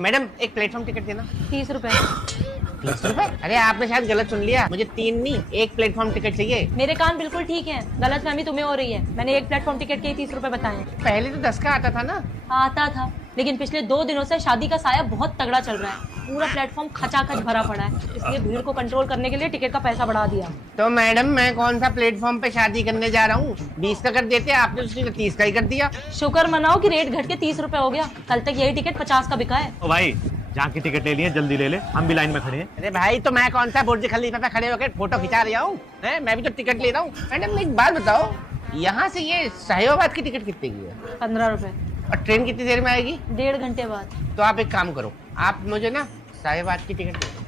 Madam एक platform ticket देना। 30 रुपए। 30 रुपए? अरे आपने शायद गलत सुन लिया, मुझे 3 नहीं एक प्लेटफॉर्म टिकट चाहिए। मेरे कान बिल्कुल ठीक हैं, गलतफहमी तुम्हें हो रही है। मैंने एक प्लेटफॉर्म टिकट के ही 30 रुपए बताए हैं। पहले तो 10 का आता था ना। आता था, लेकिन पिछले 2 दिनों से शादी का साया बहुत तगड़ा चल रहा है। पूरा प्लेटफॉर्म खचाखच भरा पड़ा है, इसलिए भीड़ को कंट्रोल करने के लिए टिकट का पैसा बढ़ा दिया। तो मैडम मैं कौन सा प्लेटफॉर्म पे शादी करने जा रहा हूँ? 20 का कर देते, आपने उसने 30 का ही कर दिया। शुक्र मनाओ कि रेट घट के 30 रुपए हो गया। कल तक यही टिकट 50 का बिका है। ओ भाई, जहाँ की टिकट ले लिए जल्दी ले ले, हम भी लाइन में खड़े हैं। अरे भाई तो मैं कौन सा बुर्ज खलीफा पे खड़े होकर फोटो खिंचा रहा हूँ? मैं भी तो टिकट ले रहा हूँ। मैडम एक बात बताओ, यहाँ से ये शाहीबाद की टिकट कितने की है? 15 रुपए। और ट्रेन कितनी देर में आएगी? 1.5 घंटे बाद। तो आप एक काम करो, आप मुझे ना शाहीबाद की टिकट दे दो।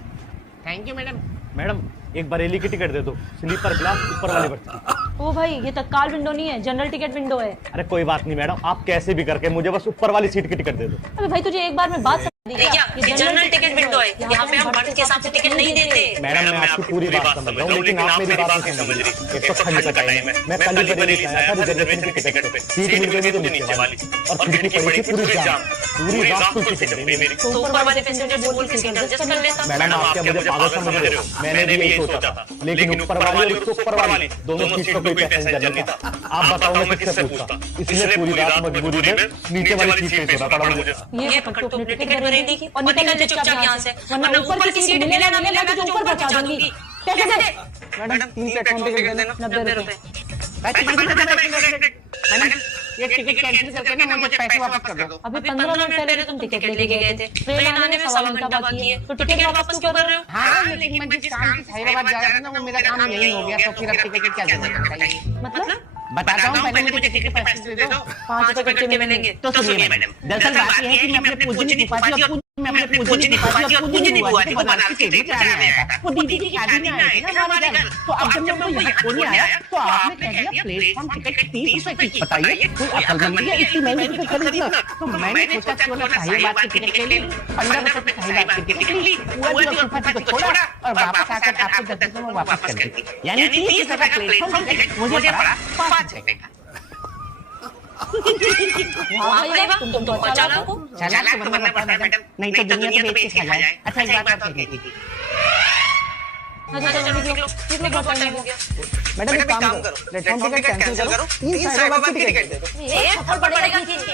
Thank you madam. मैडम एक बरेली की टिकट दे दो, स्लीपर क्लास ऊपर वाली बर्थ। ओ भाई, ये तत्काल विंडो नहीं है, जनरल टिकट विंडो है। अरे कोई बात नहीं मैडम, आप कैसे भी करके मुझे बस ऊपर वाली सीट की टिकट दे दो। अबे भाई, तुझे एक बार में बात समझ दी क्या? ये जनरल टिकट विंडो है, यहाँ पे हम बर्थ के हिसाब से टिकट नहीं देते। मैडम मैं आपकी पूरी बात समझ रहा हूँ, लेकिन आप मेरी बात नहीं समझ रही। एक तो ठंड का टाइम है, मैं कल ही बरेली से आया था रिजर्वेशन की टिकट पे, सीट मिल गई मुझे नीचे वाली, और खिड़की पड़ी थी पूरी जाम, पूरी रात को टिकट मिली मेरी। तो ऊपर वाले पैसेंजर से बोल के सीट एडजस्ट कर लेता। मैडम आप क्या मुझे पागल समझ रहे हो? मैंने भी यही सोचा था, लेकिन ऊपर वाली और ऊपर वाली दोनों सीट पर कोई पैसेंजर नहीं था। आप बताओ मैं किससे पूछता? इसलिए पूरी रात मजबूरी में नीचे वाली सीट पे सोना पड़ा मुझे। ये पकड़ तू अपनी टिकट बरेली की और निकल जा चुपचाप यहाँ से, वरना ऊपर की सीट मिलेगा ना मिलेगा तो ऊपर पहुंचा दूंगी। कैसे दे? मैडम 3 प्लेटफॉर्म टिकट देना। 90 रुपए। मैडम ये टिकट कैंसिल करके ना मुझे पैसे वापस कर दो। अभी 15 मिनट पहले तुम टिकट लेके गए थे, ट्रेन आने में 1.25 घंटा बाकी है, तो टिकट वापस क्यों कर रहे हो? हाँ लेकिन मैं जिस काम से शाहीबाद जा रहा था ना वो मेरा काम यही हो गया, तो फिर अब टिकट की क्या जरूरत है? मतलब बताता हूँ, पहले मुझे टिकट के पैसे दे दो। 5 रुपए कट के मिलेंगे। तो सुनिए मैडम, दरअसल बात यह है कि मैं अपने पूजनी फूफाजी और पूजनी बुआ को बनारस के लिए आया था। वो दीदी की शादी में आए थे ना हमारे घर। तो अब जब मैं वो यहाँ खोने आया तो आपने कह दिया प्लेटफॉर्म टिकट 30 रुपए की। बताइए कोई अक्लमंद है इतनी महंगी टिकट खरीद लो? तो मैंने सोचा क्यों ना शाहीबाद की टिकट ले ली, 15 रुपए की शाहीबाद की टिकट ली, बुआ जी और फूफाजी को छोड़ा और वापस आकर आपको 10 रुपए में वापस कर दी। यानी 30 रुपए का प्लेटफॉर्म टिकट मुझे पड़ा 5 रुपए का। तुम तो चालाक हो। चालाक तो बनना पड़ता है मैडम, नहीं तो दुनिया तो बेच के खा जाए। अच्छा एक बात और कहनी थी निकलो बहुत टाइम हो गया। मैडम, एक काम करो, प्लेटफॉर्म टिकट कैंसिल करो, 3 शाहीबाद की टिकट दे दो। एक थप्पड़ पड़ेगा किस के?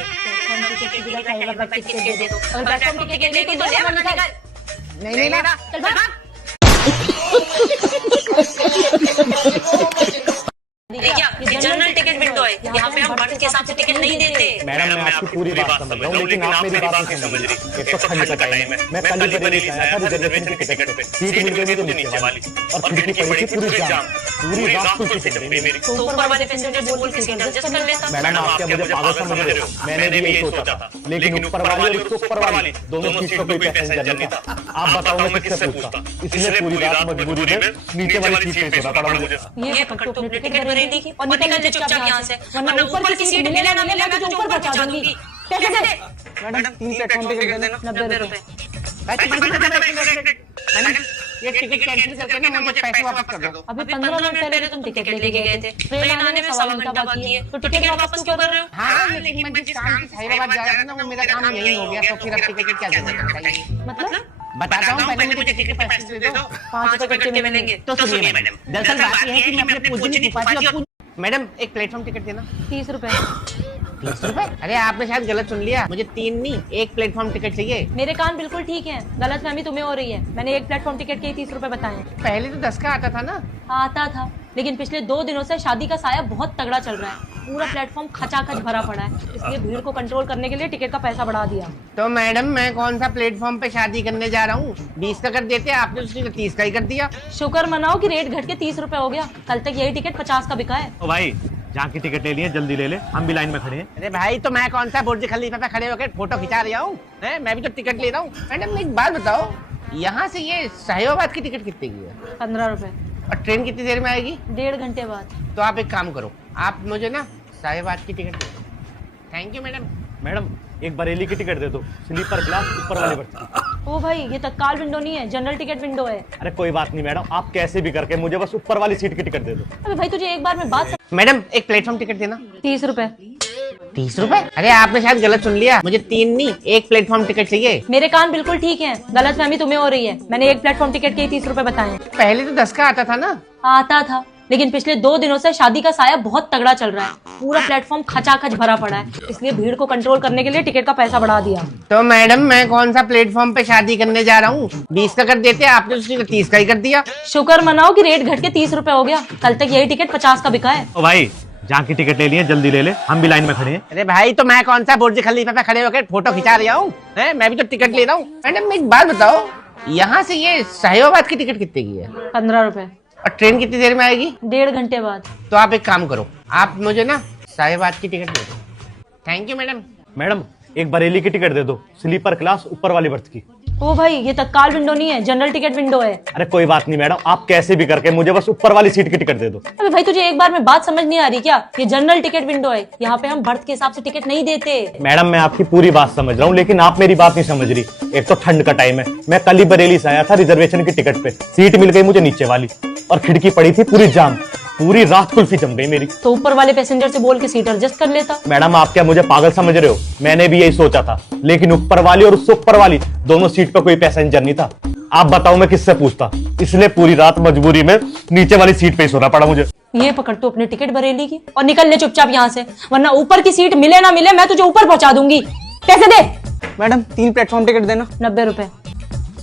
टिकट दे दो। अगर प्लेटफॉर्म टिकट ले तो ले वरना निकाल। नहीं ना, चल भाग। ये जनरल टिकट विंडो है, यहाँ पे हम बर्थ के हिसाब से टिकट नहीं देते। मैडम मैं आपकी पूरी बात समझ रहा हूँ, लेकिन आप मेरी बात नहीं समझ रही। एक तो ठंड का टाइम है, मैं कल ही बरेली से आया था रिजर्वेशन की टिकट पे, सीट मिल गई मुझे नीचे वाली, और खिड़की पड़ी थी पूरी जाम, पूरी रात को टिकट मिली मेरी। तो ऊपर वाले पैसेंजर से बोल के सीट एडजस्ट कर लेता। मैडम आप क्या मुझे पागल समझ रहे हो? मैंने भी यही सोचा था, लेकिन ऊपर वाली और ऊपर वाली दोनों सीट पर कोई पैसेंजर नहीं था। आप बताओ मैं किससे पूछता? इसलिए पूरी रात मजबूरी में नीचे वाली सीट पे सोना पड़ा मुझे। ये पकड़ तू अपनी टिकट बरेली की और निकल जा चुपचाप यहाँ से, वरना ऊपर की सीट मिलेगा ना मिलेगा तो ऊपर पहुंचा दूंगी। कैसे दे? मैडम 3 प्लेटफॉर्म टिकट देना। 90 रुपए। मैडम ये टिकट कैंसिल करके ना मुझे पैसे वापस कर दो। अभी 15 मिनट पहले तुम टिकट लेके गए थे, ट्रेन आने में 1.25 घंटा बाकी है, तो टिकट वापस क्यों कर रहे हो? हाँ लेकिन मैं जिस काम से शाहीबाद जा रहा था ना वो मेरा काम यही हो गया, तो फिर अब टिकट की क्या जरूरत है? मतलब बताता हूँ, पहले मुझे टिकट के पैसे दे दो। 5 रुपए कट के मिलेंगे। तो सुनिए मैडम, दरअसल बात यह है कि मैं अपने पूजनी फूफाजी और मैडम एक प्लेटफॉर्म टिकट देना। 30 रुपए। 30 रुपए? अरे आपने शायद गलत सुन लिया, मुझे 3 नहीं एक प्लेटफॉर्म टिकट चाहिए। मेरे कान बिल्कुल ठीक हैं, गलतफहमी तुम्हें हो रही है। मैंने एक प्लेटफॉर्म टिकट के ही 30 रुपए बताए हैं। पहले तो 10 का आता था ना। आता था, लेकिन पिछले 2 दिनों से शादी का साया बहुत तगड़ा चल रहा है। पूरा प्लेटफॉर्म खचाखच भरा पड़ा है, इसलिए भीड़ को कंट्रोल करने के लिए टिकट का पैसा बढ़ा दिया। तो मैडम मैं कौन सा प्लेटफॉर्म पे शादी करने जा रहा हूँ? 20 का कर देते, आपने उसने 30 का ही कर दिया। शुक्र मनाओ कि रेट घट के 30 रुपए हो गया। कल तक यही टिकट 50 का बिका है। ओ भाई, जहाँ की टिकट ले लिए जल्दी ले ले, हम भी लाइन में खड़े हैं। अरे भाई तो मैं कौन सा बुर्ज खलीफा पे खड़े होकर फोटो खिंचा रहा हूँ? मैं भी तो टिकट ले रहा हूँ। मैडम एक बात बताओ, यहाँ से ये शाहीबाद की टिकट कितने की है? 15 रुपए। और ट्रेन कितनी देर में आएगी? 1.5 घंटे बाद। तो आप एक काम करो, आप मुझे ना शाहीबाद की टिकट दे दो। Thank you madam. मैडम एक बरेली की टिकट दे दो, स्लीपर क्लास ऊपर वाली बर्थ। ओ भाई, ये तत्काल विंडो नहीं है, जनरल टिकट विंडो है। अरे कोई बात नहीं मैडम, आप कैसे भी करके मुझे बस ऊपर वाली सीट की टिकट दे दो। अबे भाई, तुझे एक बार में बात मैडम एक प्लेटफॉर्म टिकट देना। 30 रुपए। 30 रुपए? अरे आपने शायद गलत सुन लिया, मुझे 3 नहीं 1 प्लेटफॉर्म टिकट चाहिए। मेरे कान बिल्कुल ठीक हैं, गलतफहमी तुम्हें हो रही है। मैंने एक प्लेटफॉर्म टिकट के 30 रुपए बताए हैं। पहले तो 10 का आता था ना। आता था, लेकिन पिछले 2 दिनों से शादी का साया बहुत तगड़ा चल रहा है। पूरा प्लेटफॉर्म खचाखच भरा पड़ा है, इसलिए भीड़ को कंट्रोल करने के लिए टिकट का पैसा बढ़ा दिया। तो मैडम मैं कौन सा प्लेटफॉर्म पे शादी करने जा रहा हूँ? 20 का कर देते, आपने उसने 30 का ही कर दिया। शुक्र मनाओ कि रेट घट के 30 रुपए हो गया। कल तक यही टिकट 50 का बिका है। ओ भाई जहाँ की टिकट ले लिए जल्दी ले ले, हम भी लाइन में खड़े हैं। अरे भाई तो मैं कौन सा बुर्ज खलीफा पे खड़े होकर फोटो खिंचा रहा हूँ? मैं भी तो टिकट ले रहा हूँ। मैडम एक बात बताओ, यहाँ से ये साहिबाबाद की टिकट कितने की है? 15 रुपए। और ट्रेन कितनी देर में आएगी? 1.5 घंटे बाद। तो आप एक काम करो, आप मुझे ना साहिबाबाद की टिकट दे दो। Thank you madam. मैडम एक बरेली की टिकट दे दो, स्लीपर क्लास ऊपर वाली बर्थ की। ओ भाई, ये तत्काल विंडो नहीं है, जनरल टिकट विंडो है। अरे कोई बात नहीं मैडम, आप कैसे भी करके मुझे बस ऊपर वाली सीट की टिकट दे दो। अबे भाई, तुझे एक बार में बात समझ नहीं आ रही क्या? ये जनरल टिकट विंडो है, यहाँ पे हम बर्थ के हिसाब से टिकट नहीं देते। मैडम मैं आपकी पूरी बात समझ रहा हूँ, लेकिन आप मेरी बात नहीं समझ रही। एक तो ठंड का टाइम है, मैं कल ही बरेली से आया था रिजर्वेशन की टिकट पे, सीट मिल गई मुझे नीचे वाली, और खिड़की पड़ी थी पूरी जाम। पूरी रात कुल्फी जम गई मेरी। तो ऊपर वाले पैसेंजर से बोल के सीट एडजस्ट कर लेता। मैडम आप क्या मुझे पागल समझ रहे हो? मैंने भी यही सोचा था, लेकिन ऊपर वाली और उससे ऊपर वाली दोनों सीट पर कोई पैसेंजर नहीं था। आप बताओ मैं किससे पूछता? इसलिए पूरी रात मजबूरी में नीचे वाली सीट पे ही सोना पड़ा मुझे। ये पकड़ तू अपनी टिकट बरेली की और निकल ले चुपचाप यहाँ से, वरना ऊपर की सीट मिले ना मिले मैं तुझे ऊपर पहुंचा दूंगी। पैसे दे। मैडम 3 प्लेटफॉर्म टिकट देना। 90 रुपए।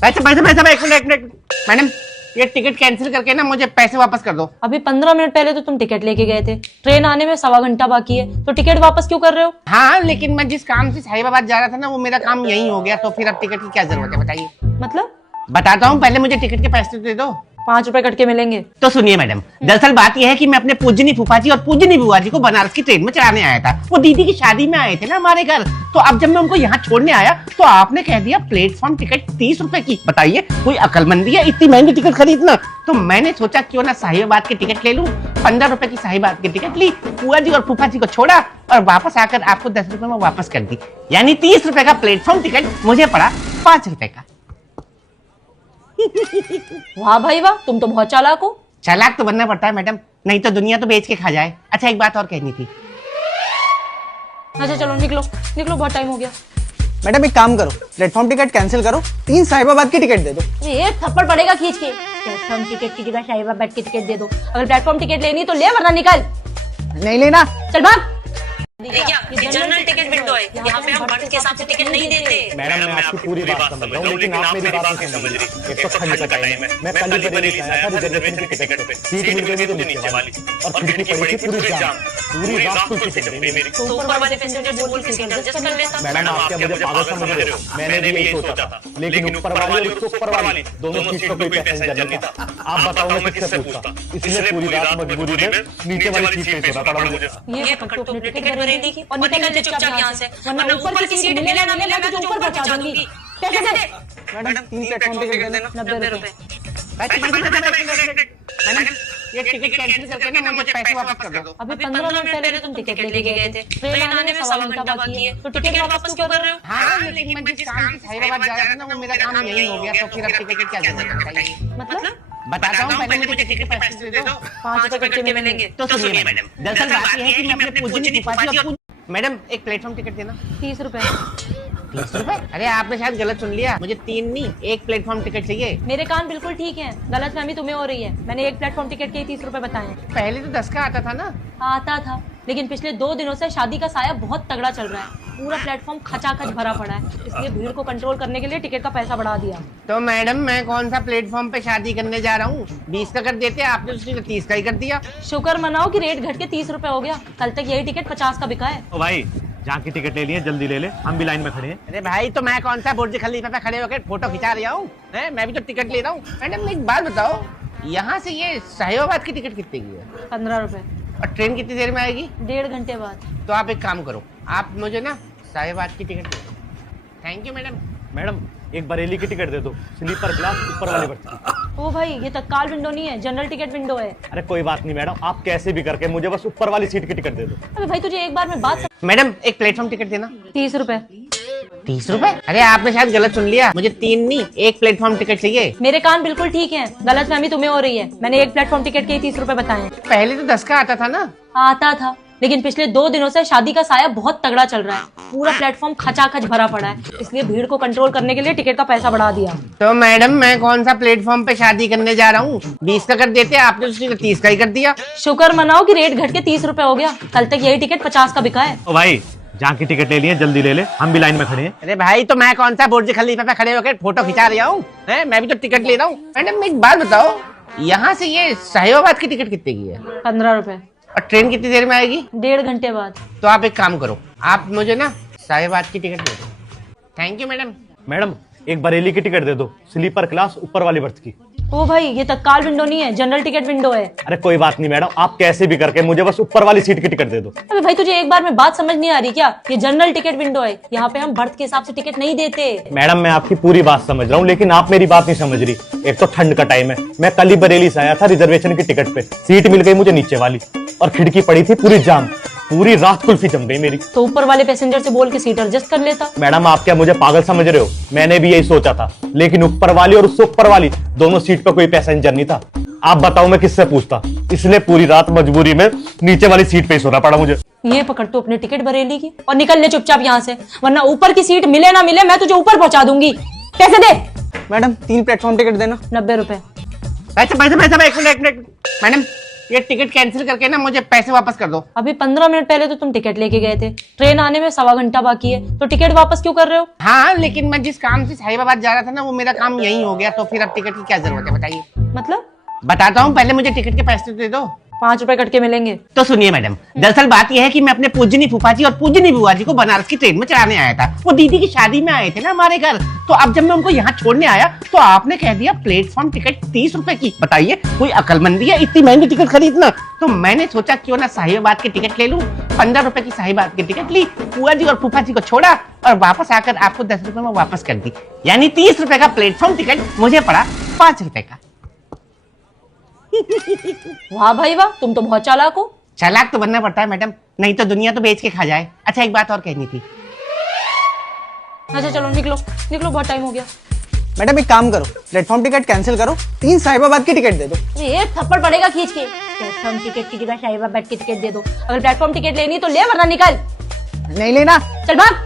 एक मिनट मैडम, ये टिकट कैंसिल करके ना मुझे पैसे वापस कर दो। अभी 15 मिनट पहले तो तुम टिकट लेके गए थे, ट्रेन आने में 1.25 घंटा बाकी है, तो टिकट वापस क्यों कर रहे हो? हाँ लेकिन मैं जिस काम से साहिबाबाद जा रहा था ना, वो मेरा काम यही हो गया, तो फिर अब टिकट की क्या जरूरत है बताइए? मतलब? बताता हूँ, पहले मुझे टिकट के पैसे दे दो। 5 रुपए कट के मिलेंगे। तो सुनिए मैडम, दरअसल बात यह है कि मैं अपने पूजनी फूफा जी और पूजनी बुआ जी को बनारस की ट्रेन में चढ़ाने आया था। वो दीदी की शादी में आए थे ना हमारे घर, तो अब जब मैं उनको यहाँ छोड़ने आया तो आपने कह दिया प्लेटफॉर्म टिकट 30 रुपए की। बताइए कोई अकलमंदी है इतनी महंगी टिकट खरीदना? तो मैंने सोचा क्यों ना साहिबाबाद की टिकट ले लूं। 15 रुपए की साहिबाबाद की टिकट ली, बुआ जी और फूफा जी को छोड़ा और वापस आकर आपको 10 रुपए में वापस कर दी। यानी 30 रुपए का प्लेटफॉर्म टिकट मुझे पड़ा 5 रुपए का। वाह भाई वाह, तुम तो बहुत चालाक हो। चालाक तो बनना पड़ता है मैडम, नहीं तो दुनिया तो बेच के खा जाए। अच्छा एक बात और कहनी थी। अच्छा चलो निकलो निकलो, बहुत टाइम हो गया। मैडम एक काम करो, प्लेटफॉर्म टिकट कैंसिल करो, 3 साहिबाबाद की टिकट दे दो। एक थप्पड़ पड़ेगा खींच के। प्लेटफॉर्म टिकट की जगह साहिबाबाद की टिकट दे दो। अगर प्लेटफॉर्म टिकट लेनी है तो ले, वरना निकल। नहीं लेना। चल भाग। क्या ये जनरल टिकट विंडो है, यहाँ पे हम बर्थ के हिसाब से टिकट नहीं देते। मैडम मैं आपकी पूरी बात समझ रहा हूँ, लेकिन आप मेरी बात नहीं समझ रही। एक तो ठंड का टाइम है, मैं कल ही बरेली से आया था रिजर्वेशन की टिकट पे, सीट मिल गई मुझे नीचे वाली, और खिड़की पड़ी थी पूरी जाम। पूरी रात कुल्फी जम गई मेरी। तो ऊपर वाले पैसेंजर से बोल के सीट एडजस्ट कर लेता। मैडम आप क्या मुझे पागल समझ रहे हो? मैंने भी यही सोचा था, लेकिन ऊपर वाली और उससे ऊपर वाली दोनों सीट पर कोई पैसेंजर नहीं था। आप बताओ मैं किससे पूछता? इसलिए पूरी रात मजबूरी में नीचे वाली सीट पे सोना पड़ा मुझे। ये पकड़ तू अपनी टिकट बरेली की और निकल ले चुपचाप यहाँ से, वरना ऊपर की सीट मिले ना मिले मैं तुझे ऊपर पहुंचा दूंगी। पैसे दे। मैडम 3 प्लेटफॉर्म टिकट देना। 90 रुपए। मैडम ये टिकट कैंसिल करके ना मुझे पैसे वापस कर दो। अभी 15 मिनट पहले तुम टिकट लेके गए थे, ट्रेन आने में 1.25 घंटा बाकी है, तो टिकट वापस क्यों कर रहे हो? हाँ लेकिन मैं जिस काम से साहिबाबाद जा रहा था ना, वो मेरा काम यही हो गया, तो फिर अब टिकट की क्या जरूरत है बताइए? मतलब? बताता हूँ, पहले मुझे टिकट के पैसे दे दो। 5 रुपए कट के मिलेंगे। तो सुनिए मैडम, दरअसल बात यह है कि मैं अपने पूजनी फूफा जी और मैडम एक प्लेटफॉर्म टिकट देना। 30 रुपए। 30 रुपए? अरे आपने शायद गलत सुन लिया, मुझे 3 नहीं 1 प्लेटफॉर्म टिकट चाहिए। मेरे कान बिल्कुल ठीक हैं, गलतफहमी तुम्हें हो रही है। मैंने एक प्लेटफॉर्म टिकट के 30 रुपए बताए हैं। पहले तो 10 का आता था ना। आता था, लेकिन पिछले 2 दिनों से शादी का साया बहुत तगड़ा चल रहा है। पूरा प्लेटफॉर्म खचाखच भरा पड़ा है, इसलिए भीड़ को कंट्रोल करने के लिए टिकट का पैसा बढ़ा दिया। तो मैडम मैं कौन सा प्लेटफॉर्म पे शादी करने जा रहा हूँ? 20 का कर देते, आपने उसने 30 का ही कर दिया। शुक्र मनाओ कि रेट घट के 30 रुपए हो गया। कल तक यही टिकट 50 का बिका है। ओ भाई जहाँ की टिकट ले लिए जल्दी ले ले, हम भी लाइन में खड़े हैं। अरे भाई तो मैं कौन सा बुर्ज खलीफा पे खड़े होकर फोटो खिंचा रहा हूँ? मैं भी तो टिकट ले रहा हूँ। मैडम एक बात बताओ, यहाँ से ये साहिबाबाद की टिकट कितने की है? 15 रुपए। और ट्रेन कितनी देर में आएगी? 1.5 घंटे बाद। तो आप एक काम करो, आप मुझे ना साहिबाबाद की टिकट दे दो। Thank you madam. मैडम एक बरेली की टिकट दे दो, स्लीपर क्लास ऊपर वाली बर्थ की। ओ भाई, ये तत्काल विंडो नहीं है, जनरल टिकट विंडो है। अरे कोई बात नहीं मैडम, आप कैसे भी करके मुझे बस ऊपर वाली सीट की टिकट दे दो। अबे भाई, तुझे एक बार में बात मैडम एक प्लेटफॉर्म टिकट देना। 30 रुपए। 30 रुपए? अरे आपने शायद गलत सुन लिया, मुझे 3 नहीं 1 प्लेटफॉर्म टिकट चाहिए। मेरे कान बिल्कुल ठीक हैं, गलतफहमी तुम्हें हो रही है। मैंने एक प्लेटफॉर्म टिकट के 30 रुपए बताए हैं। पहले तो 10 का आता था ना। आता था, लेकिन पिछले 2 दिनों से शादी का साया बहुत तगड़ा चल रहा है। पूरा प्लेटफॉर्म खचाखच भरा पड़ा है, इसलिए भीड़ को कंट्रोल करने के लिए टिकट का पैसा बढ़ा दिया। तो मैडम मैं कौन सा प्लेटफॉर्म पे शादी करने जा रहा हूँ? 20 का कर देते, आपने उसने 30 का ही कर दिया। शुक्र मनाओ कि रेट घट के 30 रुपए हो गया। कल तक यही टिकट 50 का बिका है। ओ भाई, जहाँ की टिकट ले लिए जल्दी ले ले, हम भी लाइन में खड़े हैं। अरे भाई, तो मैं कौन सा बुर्ज खलीफा पे खड़े होकर फोटो खिंचा रहा हूँ? मैं भी तो टिकट ले रहा हूँ। मैडम एक बात बताओ, यहाँ से ये साहिबाबाद की टिकट कितने की है? 15 रुपए। और ट्रेन कितनी देर में आएगी? 1.5 घंटे बाद। तो आप एक काम करो, आप मुझे ना साहिबाबाद की टिकट दे दो। Thank you madam. मैडम एक बरेली की टिकट दे दो, स्लीपर क्लास ऊपर वाली बर्थ की। ओ भाई, ये तत्काल विंडो नहीं है, जनरल टिकट विंडो है। अरे कोई बात नहीं मैडम, आप कैसे भी करके मुझे बस ऊपर वाली सीट की टिकट दे दो। अबे भाई, तुझे एक बार में बात समझ नहीं आ रही क्या? ये जनरल टिकट विंडो है, यहाँ पे हम बर्थ के हिसाब से टिकट नहीं देते। मैडम मैं आपकी पूरी बात समझ रहा हूँ, लेकिन आप मेरी बात नहीं समझ रही। एक तो ठंड का टाइम है, मैं कल ही बरेली से आया था रिजर्वेशन की टिकट पे, सीट मिल गई मुझे नीचे वाली, और खिड़की पड़ी थी पूरी जाम। पूरी रात कुल्फी जम गई मेरी। तो ऊपर वाले पैसेंजर से बोल के सीट एडजस्ट कर लेता। मैडम आप क्या मुझे पागल समझ रहे हो? मैंने भी यही सोचा था, लेकिन ऊपर वाली और उससे ऊपर वाली दोनों सीट पर कोई पैसेंजर नहीं था। आप बताओ मैं किससे पूछता? इसलिए पूरी रात मजबूरी में नीचे वाली सीट पे ही सोना पड़ा मुझे। ये पकड़ तू अपनी टिकट बरेली की और निकल ले चुपचाप यहाँ से, वरना ऊपर की सीट मिले ना मिले मैं तुझे ऊपर पहुंचा दूंगी। पैसे दे। मैडम 3 प्लेटफॉर्म टिकट देना। 90 रुपए। एक मिनट मैडम, ये टिकट कैंसिल करके ना मुझे पैसे वापस कर दो। अभी 15 मिनट पहले तो तुम टिकट लेके गए थे, ट्रेन आने में 1.25 घंटा बाकी है, तो टिकट वापस क्यों कर रहे हो? हाँ, लेकिन मैं जिस काम से साहिबाबाद जा रहा था ना, वो मेरा काम यही हो गया, तो फिर अब टिकट की क्या जरूरत है बताइए? मतलब? बताता हूँ, पहले मुझे टिकट के पैसे दे दो। 5 रुपए कट के मिलेंगे। तो सुनिए मैडम, दरअसल बात यह है कि मैं अपने पूजनी फूफा जी और पूजनी बुआ जी को बनारस की ट्रेन में चढ़ाने आया था। वो दीदी की शादी में आए थे ना हमारे घर, तो अब जब मैं उनको यहाँ छोड़ने आया तो आपने कह दिया प्लेटफॉर्म टिकट 30 रुपए की। बताइए कोई अकलमंदी है इतनी महंगी टिकट खरीदना? तो मैंने सोचा क्यों ना साहिबाबाद की टिकट ले लूं। 15 रुपए की साहिबाबाद की टिकट ली, बुआ जी और फूफा जी को छोड़ा और वापस आकर आपको 10 रुपए में वापस कर दी। यानी 30 रुपए का प्लेटफॉर्म टिकट मुझे पड़ा 5 रुपए का। वाह भाई वाह, तुम तो बहुत चालाक हो। चालाक तो बनना पड़ता है मैडम, नहीं तो दुनिया तो बेच के खा जाए। अच्छा एक बात और कहनी थी। अच्छा चलो निकलो निकलो, बहुत टाइम हो गया। मैडम एक काम करो, प्लेटफॉर्म टिकट कैंसिल करो, 3 साहिबाबाद की टिकट दे दो। ये थप्पड़ पड़ेगा खींच के। प्लेटफॉर्म टिकट की जगह साहिबाबाद की टिकट दे दो। अगर प्लेटफॉर्म टिकट लेनी तो ले, वरना निकल। नहीं लेना। चल भाग।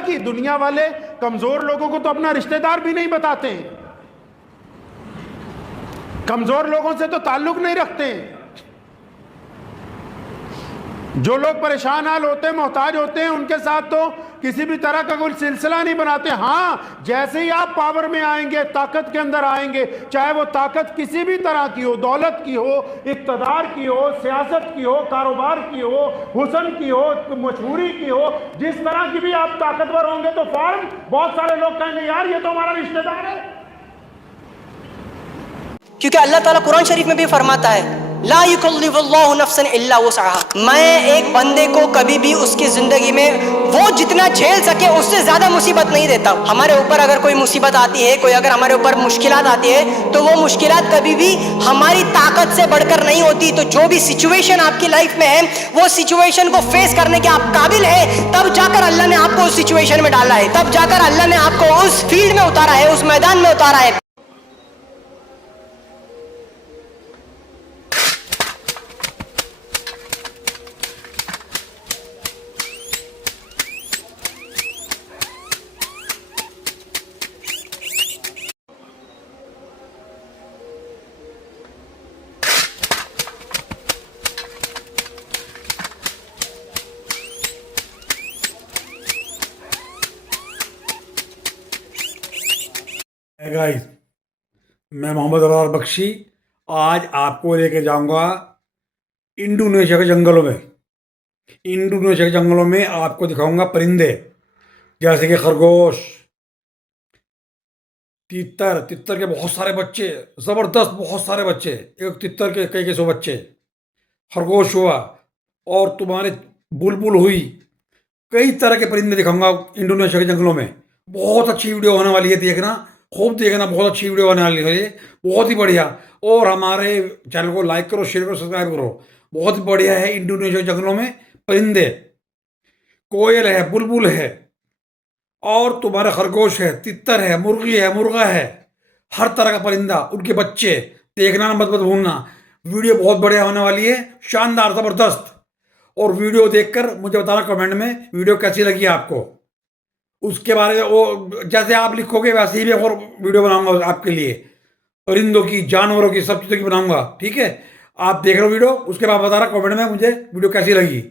कि दुनिया वाले कमजोर लोगों को तो अपना रिश्तेदार भी नहीं बताते हैं, कमजोर लोगों से तो ताल्लुक नहीं रखते हैं। जो लोग परेशान हाल होते हैं, मोहताज होते हैं, उनके साथ तो किसी भी तरह का कोई सिलसिला नहीं बनाते। हाँ, जैसे ही आप पावर में आएंगे, ताकत के अंदर आएंगे, चाहे वो ताकत किसी भी तरह की हो, दौलत की हो, इक़्तिदार की हो, सियासत की हो, कारोबार की हो, हुस्न की हो, मशहूरी की हो, जिस तरह की भी आप ताकतवर होंगे तो फौरन बहुत सारे लोग कहेंगे यार ये तो हमारा रिश्तेदार है। क्योंकि अल्लाह ताला कुरान शरीफ में भी फरमाता है ला युकल्लिफुल्लाहु नफ्सन इल्ला वुसअहा। मैं एक बंदे को कभी भी उसकी ज़िंदगी में वो जितना झेल सके उससे ज़्यादा मुसीबत नहीं देता। हमारे ऊपर अगर कोई मुसीबत आती है, कोई अगर हमारे ऊपर मुश्किलात आती है, तो वो मुश्किलात कभी भी हमारी ताकत से बढ़कर नहीं होती। तो जो भी सिचुएशन आपकी लाइफ में है, वो सिचुएशन को फेस करने के आप काबिल है, तब जाकर अल्लाह ने आपको उस सिचुएशन में डाला है, तब जाकर अल्लाह ने आपको उस फील्ड में उतारा है, उस मैदान में उतारा है। गाइस, मैं मोहम्मद अबरार बख्शी आज आपको लेके जाऊंगा इंडोनेशिया के जंगलों में। इंडोनेशिया के जंगलों में आपको दिखाऊंगा परिंदे, जैसे कि खरगोश, तितर। तितर के बहुत सारे बच्चे, ज़बरदस्त बहुत सारे बच्चे, एक तितर के कई सौ बच्चे। खरगोश हुआ और तुम्हारे बुलबुल हुई, कई तरह के परिंदे दिखाऊंगा इंडोनेशिया के जंगलों में। बहुत अच्छी वीडियो होने वाली है, देखना, खूब देखना, बहुत अच्छी वीडियो होने वाली है, बहुत ही बढ़िया। और हमारे चैनल को लाइक करो, शेयर करो, सब्सक्राइब करो। बहुत बढ़िया है इंडोनेशिया के जंगलों में परिंदे, कोयल है, बुलबुल है, और तुम्हारे खरगोश है, तितर है, मुर्गी है, मुर्गा है, हर तरह का परिंदा, उनके बच्चे। देखना मत भूलना, वीडियो बहुत बढ़िया होने वाली है, शानदार, ज़बरदस्त। और वीडियो देखकर मुझे बताना कमेंट में वीडियो कैसी लगी आपको। उसके बारे में वो जैसे आप लिखोगे वैसे ही मैं और वीडियो बनाऊंगा आपके लिए, परिंदों की, जानवरों की, सब चीज़ों की बनाऊंगा। ठीक है, आप देख रहे हो वीडियो, उसके बाद बताना कमेंट में मुझे वीडियो कैसी लगी।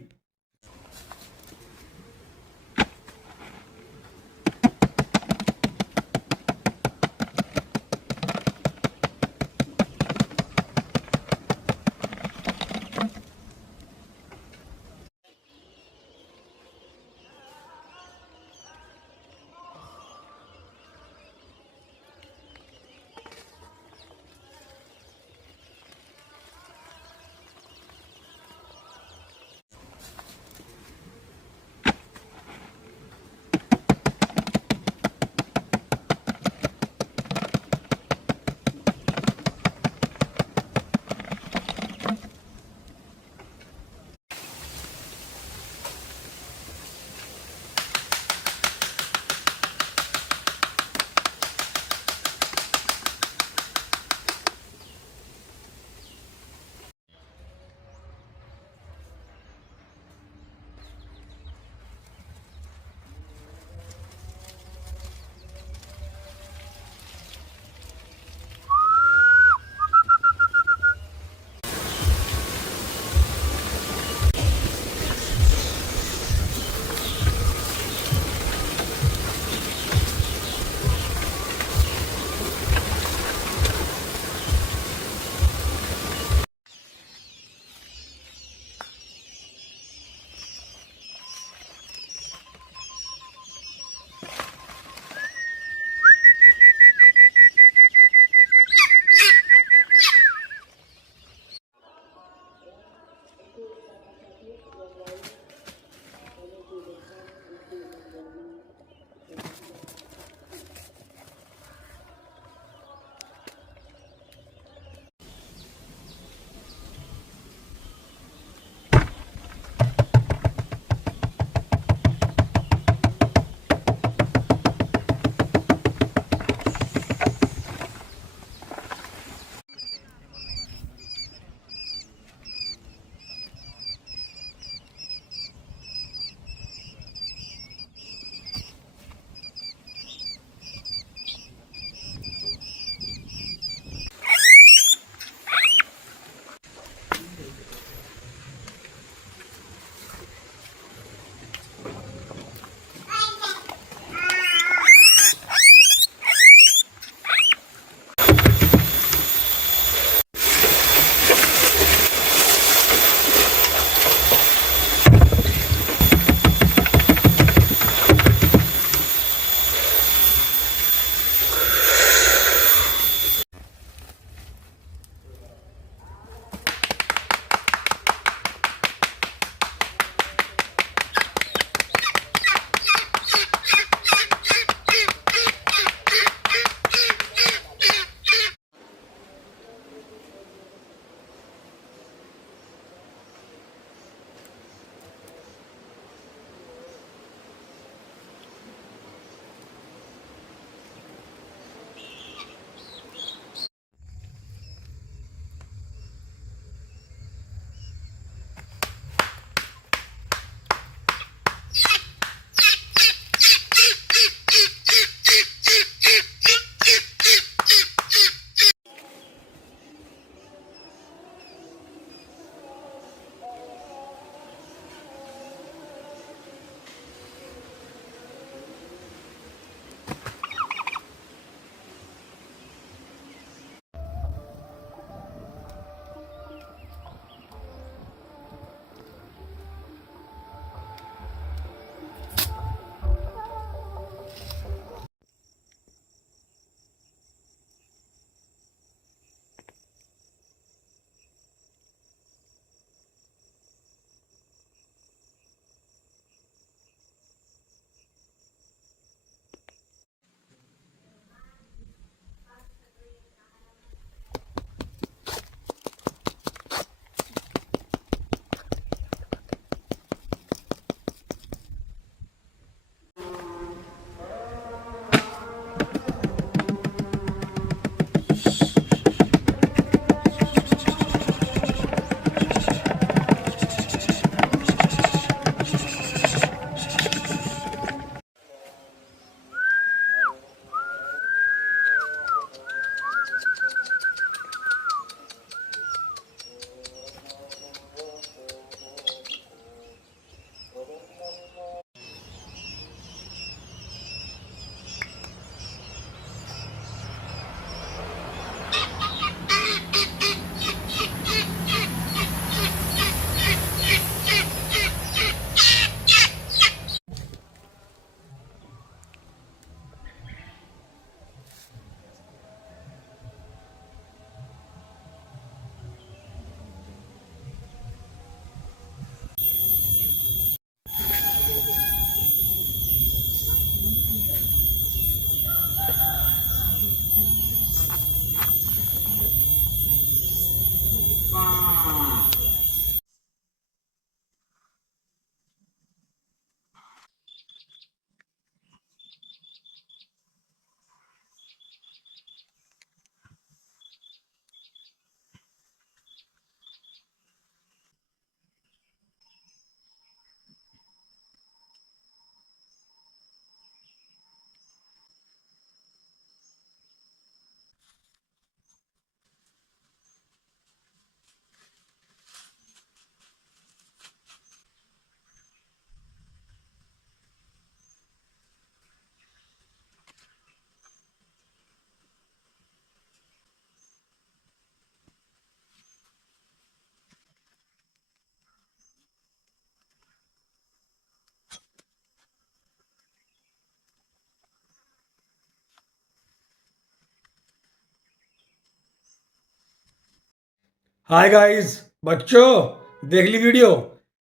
हाय गाइस, बच्चों देख ली वीडियो?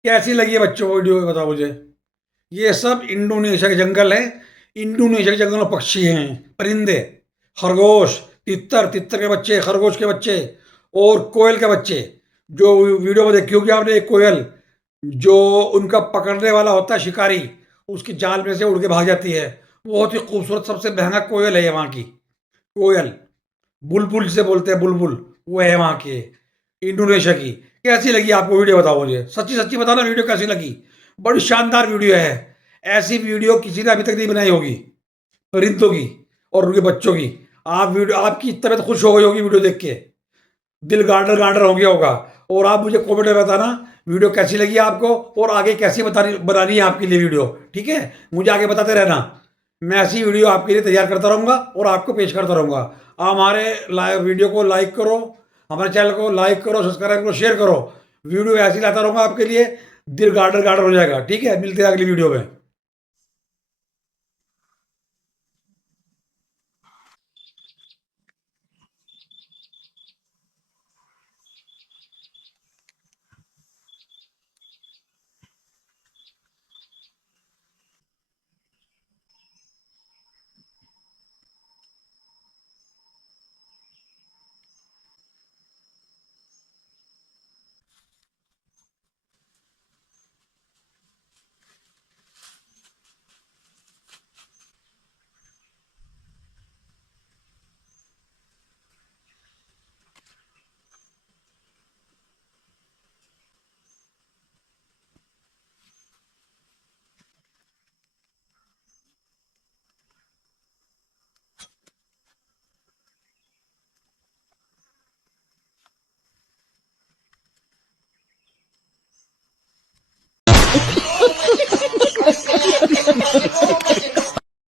कैसी लगी है बच्चों को वीडियो, बताओ मुझे। ये सब इंडोनेशिया के जंगल है। इंडोनेशिया के जंगल में पक्षी हैं, परिंदे, खरगोश, तितर, तितर के बच्चे, खरगोश के बच्चे और कोयल के बच्चे। जो वीडियो में देखी होगी आपने, एक कोयल जो उनका पकड़ने वाला होता है शिकारी, उसकी जाल में से उड़ के भाग जाती है। बहुत ही खूबसूरत, सबसे महंगा कोयल है वहाँ की कोयल। बुलबुल से बोलते हैं, बुलबुल, वो है वहाँ की, इंडोनेशिया की। कैसी लगी आपको वीडियो, बताओ मुझे, सच्ची सच्ची बताना वीडियो कैसी लगी। बड़ी शानदार वीडियो है। ऐसी वीडियो किसी ने अभी तक नहीं बनाई होगी परिंदों की और उनके बच्चों की। आप वीडियो, आपकी तबीयत खुश हो गई होगी वीडियो देख के, दिल गार्डर गार्डर हो गया होगा। और आप मुझे कमेंट में बताना वीडियो कैसी लगी आपको और आगे कैसी बनानी है आपके लिए वीडियो, ठीक है। मुझे आगे बताते रहना, मैं ऐसी वीडियो आपके लिए तैयार करता रहूँगा और आपको पेश करता रहूँगा। आप हमारे वीडियो को लाइक करो, हमारे चैनल को लाइक करो, सब्सक्राइब करो, शेयर करो। वीडियो ऐसी लाता रहूँगा आपके लिए, दिल गार्डर गार्डर हो जाएगा, ठीक है। मिलते हैं अगली वीडियो में।